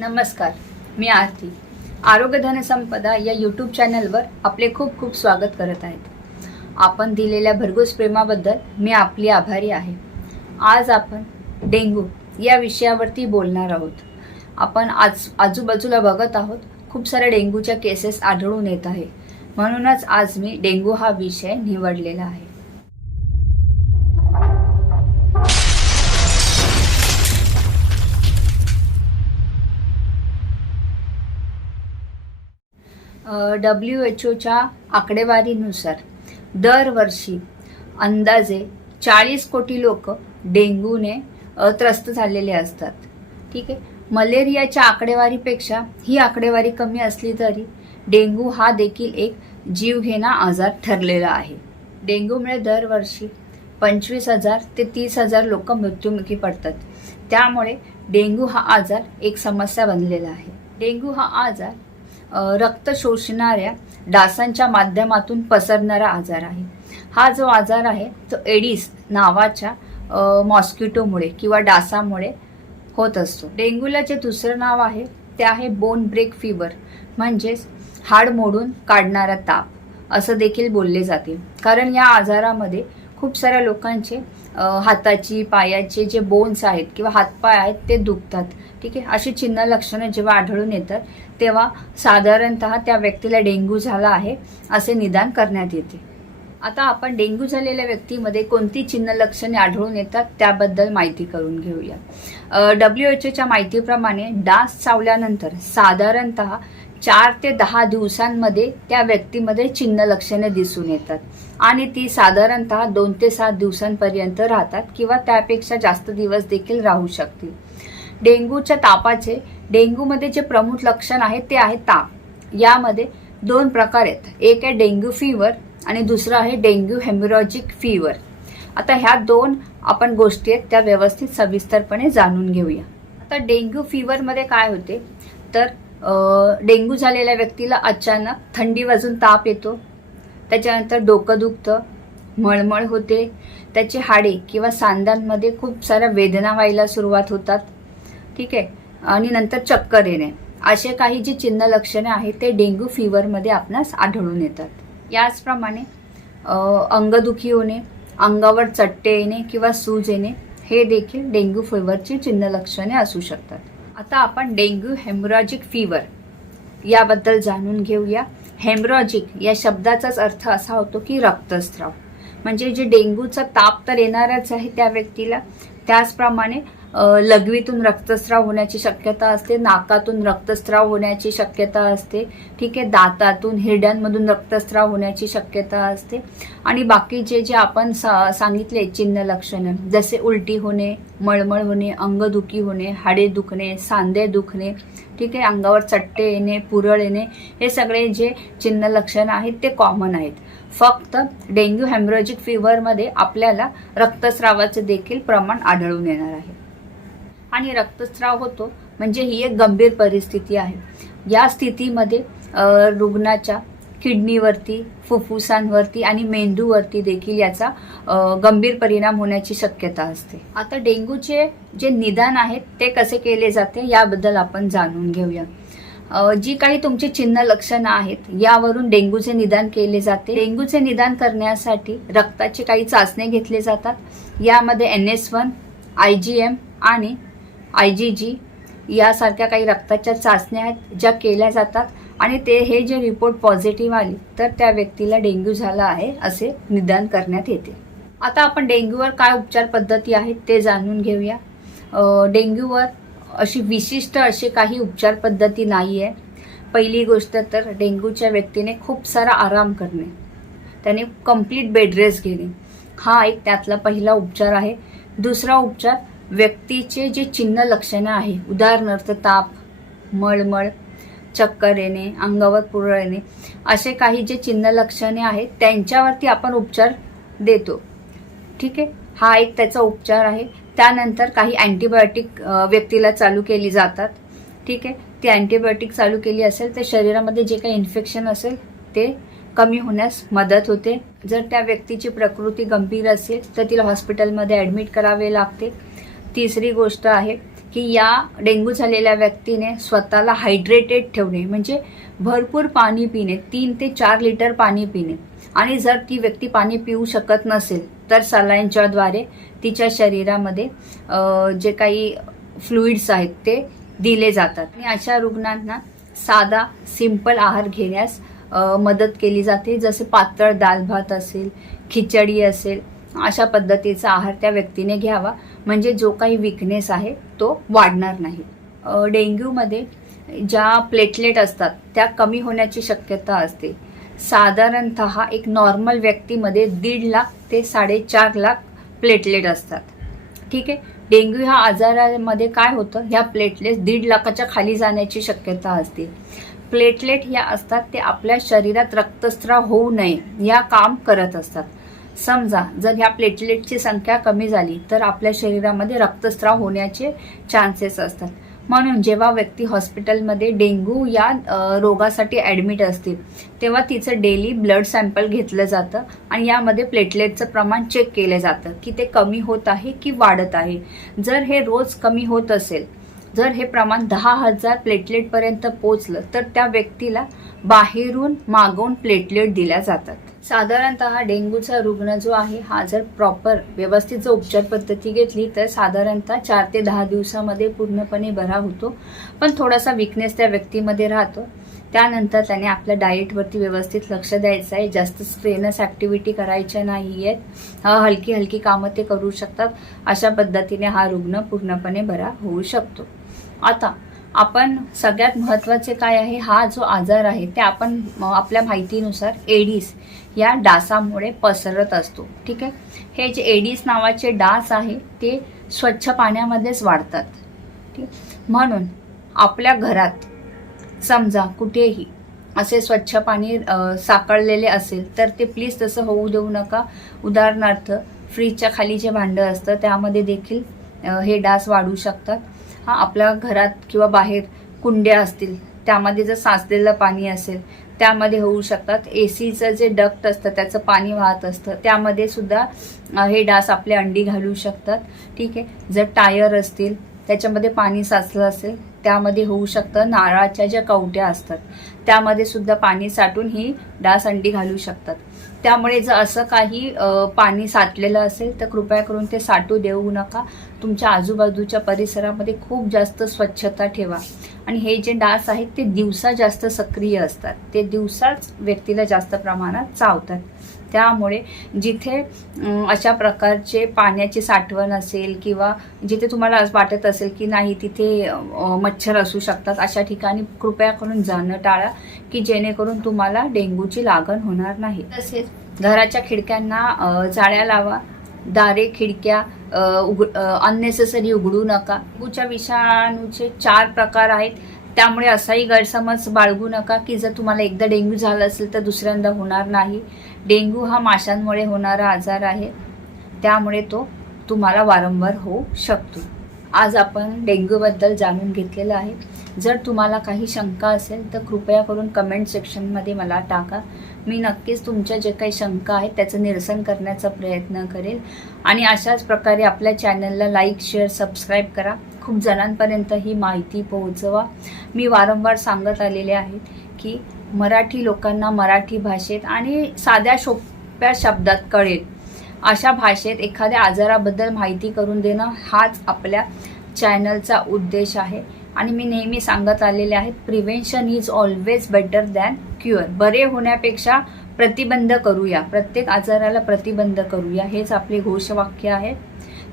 नमस्कार मी आरती. आरोग्य धनसंपदा या यूट्यूब चॅनलवर आपले खूप खूप स्वागत करत आहेत. आपण दिलेल्या भरघोस प्रेमाबद्दल मी आपली आभारी आहे. आज आपण डेंग्यू या विषयावरती बोलणार आहोत. आपण आज आजूबाजूला बघत आहोत खूप साऱ्या डेंग्यूच्या केसेस आढळून येत आहे. म्हणूनच आज मी डेंग्यू हा विषय निवडलेला आहे. डब्ल्यू एच ओच्या आकडेवारीनुसार दरवर्षी अंदाजे चाळीस कोटी लोक डेंग्यूने त्रस्त झालेले असतात. ठीक आहे? मलेरियाच्या आकडेवारीपेक्षा ही आकडेवारी कमी असली तरी डेंग्यू हा देखील एक जीवघेणा आजार ठरलेला आहे. डेंग्यूमुळे दरवर्षी पंचवीस हजार ते तीस हजार लोक मृत्युमुखी पडतात. त्यामुळे डेंग्यू हा आजार एक समस्या बनलेला आहे. डेंग्यू हा आजार रक्त शोषणाऱ्या डासांच्या माध्यमातून पसरणारा आजार आहे. हा जो आजार आहे तो एडिस नावाच्या मॉस्किटोमुळे किंवा डासामुळे होत असतो. डेंग्यूला जे दुसरं नाव आहे ते आहे बोन ब्रेक फिवर म्हणजेच हाड मोडून काढणारा ताप. असं देखील बोलले जाते. कारण या आजारामध्ये खूप साऱ्या लोकांचे हाताची पायाचे जे बोन्स आहेत किंवा हातपाय आहेत ते दुखतात. ठीक आहे? अशी चिन्ह लक्षणं जेव्हा आढळून येतात तेव्हा साधारणतः त्या व्यक्तीला डेंग्यू झाला आहे असे निदान करण्यात येते. आता आपण डेंग्यू झालेल्या व्यक्तीमध्ये कोणती चिन्ह लक्षणे आढळून येतात त्याबद्दल माहिती करून घेऊया. डब्ल्यू एच ओच्या माहितीप्रमाणे डास चावल्यानंतर साधारणतः चार ते दहा दिवसांमध्ये त्या व्यक्तीमध्ये चिन्ह लक्षणे दिसून येतात. आणि ती साधारणतः दोन ते सात दिवसांपर्यंत राहतात किंवा त्यापेक्षा जास्त दिवस देखील राहू शकतील. डेंग्यूच्या तापाचे डेंग्यूमध्ये जे प्रमुख लक्षण आहे ते आहे ताप. यामध्ये दोन प्रकार आहेत. एक आहे डेंग्यू फीवर आणि दुसरं आहे डेंग्यू हेमोरॉजिक फीवर आता ह्या दोन आपण गोष्टी आहेत त्या व्यवस्थित सविस्तरपणे जाणून घेऊया. आता डेंग्यू फीवरमध्ये काय होते? तर डेंग्यू झालेल्या व्यक्तीला अचानक थंडी वाजून ताप येतो. त्याच्यानंतर डोकं दुखतं मळमळ होते. त्याचे हाडे किंवा सांधांमध्ये खूप साऱ्या वेदना व्हायला सुरुवात होतात. ठीक आहे? आणि नंतर चक्कर येणे. असे काही जी चिन्ह लक्षणे आहेत ते डेंग्यू फीवरमध्ये आपणास आढळून येतात. याचप्रमाणे अंगदुखी होणे अंगावर चट्टे येणे किंवा सूज येणे हे देखील डेंग्यू फीवरची चिन्ह लक्षणे असू शकतात. आता आपण डेंग्यू हेमोरॉजिक फीवर याबद्दल जाणून घेऊया. हेमरॉजिक या शब्दाचाच अर्थ असा होतो की रक्तस्राव. म्हणजे जे डेंग्यूचा ताप तर येणारच आहे त्या व्यक्तीला त्याचप्रमाणे लघवीतून रक्तस्राव होण्याची शक्यता असते नाकातून रक्तस्राव होण्याची शक्यता असते ठीक आहे दातातून हिरड्यांमधून रक्तस्राव होण्याची शक्यता असते. आणि बाकी जे जे आपण सा सांगितले चिन्ह लक्षणं जसे उलटी होणे मळमळ होणे अंगदुखी होणे हाडे दुखणे सांधे दुखणे ठीक आहे अंगावर चट्टे येणे पुरळ येणे हे सगळे जे चिन्ह लक्षणं आहेत ते कॉमन आहेत. फक्त डेंग्यू हॅमरॉजिक फीवरमध्ये आपल्याला रक्तस्रावाचे देखील प्रमाण आढळून येणार आहे. आणि रक्तस्राव होतो म्हणजे ही एक गंभीर परिस्थिती आहे. या स्थितीमध्ये रुग्णाच्या किडनीवरती फुफ्फुसांवरती आणि मेंदूवरती देखील याचा गंभीर परिणाम होण्याची शक्यता असते. आता डेंग्यूचे जे निदान आहेत ते कसे केले जाते याबद्दल आपण जाणून घेऊया. जी काही तुमची चिन्ह लक्षणं आहेत यावरून डेंग्यूचे निदान केले जाते. डेंग्यूचे निदान करण्यासाठी रक्ताचे काही चाचणे घेतले जातात. यामध्ये N S one I G M आणि आय जी जी यासारख्या काही रक्ताच्या चाचण्या आहेत ज्या केल्या जातात आणि ते हे जे रिपोर्ट पॉझिटिव्ह आली तर त्या व्यक्तीला डेंग्यू झाला आहे असे निदान करण्यात येते. आता आपण डेंग्यूवर काय उपचार पद्धती आहेत ते जाणून घेऊया. डेंग्यूवर अशी विशिष्ट अशी काही उपचार पद्धती नाही आहे पहिली गोष्ट तर डेंग्यूच्या व्यक्तीने खूप सारा आराम करणे. त्याने कंप्लीट बेड घेणे. हा एक त्यातला पहिला उपचार आहे. दुसरा उपचार व्यक्तीचे जे चिन्ह लक्षणं आहे उदाहरणार्थ ताप मळमळ चक्कर येणे अंगावर पुरळ येणे असे काही जे चिन्ह लक्षणे आहेत त्यांच्यावरती आपण उपचार देतो. ठीक आहे? हा एक त्याचा उपचार आहे. त्यानंतर काही अँटीबायोटिक व्यक्तीला चालू केली जातात. ठीक आहे? ती अँटीबायोटिक चालू केली असेल तर शरीरामध्ये जे काही इन्फेक्शन असेल ते कमी होण्यास मदत होते. जर त्या व्यक्तीची प्रकृती गंभीर असेल तर तिला हॉस्पिटलमध्ये ॲडमिट करावे लागते. तिसरी गोष्ट आहे की या डेंग्यू झालेल्या व्यक्तीने स्वतःला हायड्रेटेड ठेवणे म्हणजे भरपूर पाणी पिणे तीन ते चार लिटर पाणी पिणे. आणि जर ती व्यक्ती पाणी पिऊ शकत नसेल तर सलाईनच्याद्वारे तिच्या शरीरामध्ये जे काही फ्लुइड्स आहेत ते दिले जातात. आणि अशा रुग्णांना साधा सिंपल आहार घेण्यास मदत केली जाते. जसे पातळ दाल भात असेल खिचडी असेल अशा पद्धतीचा आहार त्या व्यक्तीने घ्यावा. म्हणजे जो काही विकनेस आहे तो वाढणार नाही. डेंग्यूमध्ये ज्या प्लेटलेट असतात त्या कमी होण्याची शक्यता असते. साधारणत एक नॉर्मल व्यक्तीमध्ये दीड लाख ते साडेचार लाख प्लेटलेट असतात. ठीक आहे? डेंग्यू ह्या आजारामध्ये काय होतं? ह्या प्लेटलेट दीड लाखाच्या खाली जाण्याची शक्यता असते. प्लेटलेट ह्या असतात ते आपल्या शरीरात रक्तस्राव होऊ नये या काम करत असतात. समजा जर ह्या प्लेटलेटची संख्या कमी झाली तर आपल्या शरीरामध्ये रक्तस्राव होण्याचे चान्सेस असतात. म्हणून जेव्हा व्यक्ती हॉस्पिटलमध्ये डेंग्यू या रोगासाठी ॲडमिट असते तेव्हा तिचं डेली ब्लड सॅम्पल घेतलं जातं आणि यामध्ये प्लेटलेटचं प्रमाण चेक केलं जातं की ते कमी होत आहे की वाढत आहे. जर हे रोज कमी होत असेल जर हे प्रमाण दहा हजार प्लेटलेटपर्यंत पोचलं तर त्या व्यक्तीला बाहेरून मागवून प्लेटलेट दिल्या जातात. साधारणतः डेंग्यूचा रुग्ण जो आहे हा जर प्रॉपर व्यवस्थित जर उपचार पद्धती घेतली तर साधारणतः चार ते दहा दिवसामध्ये पूर्णपणे बरा होतो. पण थोडासा विकनेस त्या व्यक्तीमध्ये राहतो. त्यानंतर त्याने आपल्या डाएटवरती व्यवस्थित लक्ष द्यायचं आहे. जास्त स्ट्रेनस ॲक्टिव्हिटी करायच्या नाही आहेत हलकी हलकी कामं ते करू शकतात. अशा पद्धतीने हा रुग्ण पूर्णपणे बरा होऊ शकतो. आता आपण सगळ्यात महत्त्वाचे काय आहे? हा जो आजार आहे ते आपण आपल्या माहितीनुसार एडिस या डासामुळे पसरत असतो. ठीक आहे? हे जे एडिस नावाचे डास आहे ते स्वच्छ पाण्यामध्येच वाढतात. ठीक म्हणून आपल्या घरात समजा कुठेही असे स्वच्छ पाणी साकळलेले असेल तर ते प्लीज तसं होऊ देऊ नका. उदाहरणार्थ फ्रीजच्या खाली जे भांडं असतं त्यामध्ये देखील हे डास वाढू शकतात. हा आपल्या घरात किंवा बाहेर कुंड्या असतील त्यामध्ये जर साचलेलं पाणी असेल त्यामध्ये होऊ शकतात. ए सीचं जे डक्ट असतं त्याचं पाणी वाहत असतं. त्यामध्ये सुद्धा हे डास आपले अंडी घालू शकतात. ठीक आहे? जर टायर असतील त्याच्यामध्ये पाणी साचलं असेल त्यामध्ये होऊ शकतं. नारळाच्या ज्या कवट्या असतात त्यामध्ये सुद्धा पाणी साठून ही डास अंडी घालू शकतात. त्यामुळे जर असं काही पाणी साठलेलं असेल तर कृपया करून ते साठू देऊ नका. तुमच्या आजूबाजूच्या परिसरामध्ये खूप जास्त स्वच्छता ठेवा. आणि हे जे डास आहेत ते दिवसा जास्त सक्रिय असतात. ते दिवसाच व्यक्तीला जास्त प्रमाणात चावतात. त्यामुळे जिथे अशा प्रकारचे पाण्याची साठवण असेल किंवा जिथे तुम्हाला असं वाटत असेल की नाही तिथे मच्छर असू शकतात अशा ठिकाणी कृपया करून जाणं टाळा की जेणेकरून तुम्हाला डेंग्यूची लागण होणार नाही. तसेच घराच्या खिडक्यांना जाळ्या लावा. दारे खिडक्या अननेसेसरी उघडू नका. डेंग्यूच्या विषाणूचे चार प्रकार आहेत. त्यामुळे असाही गैरसमज बाळगू नका की जर तुम्हाला एकदा डेंग्यू झाला असेल तर दुसऱ्यांदा होणार नाही. डेंग्यू हा माशांमुळे होणारा आजार आहे. त्यामुळे तो तुम्हाला वारंवार होऊ शकतो. आज आपण डेंग्यूबद्दल जाणून घेतलेलं आहे. जर तुम्हाला काही शंका असेल तर कृपया करून कमेंट सेक्शनमध्ये मला टाका. मी नक्कीच तुमच्या जे काही शंका आहेत त्याचं निरसन करण्याचा प्रयत्न करेल. आणि अशाच प्रकारे आपल्या चॅनलला लाईक शेअर सबस्क्राईब करा. खूप जणांपर्यंत ही माहिती पोहोचवा. मी वारंवार सांगत आलेले आहेत की मराठी लोकांना मराठी भाषेत आणि साध्या सोप्या शब्दात कळेल. अशा भाषेत एखाद्या आजाराबद्दल माहिती करून देणं हाच आपल्या चॅनलचा उद्देश आहे. आणि मी नेहमी सांगत आलेले आहेत prevention is always better than cure बरे होण्यापेक्षा प्रतिबंध करूया. प्रत्येक आजाराला प्रतिबंध करूया. हेच आपले घोषवाक्य आहे.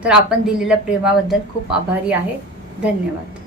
तर आपण दिलेल्या प्रेमाबद्दल खूप आभारी आहे. धन्यवाद.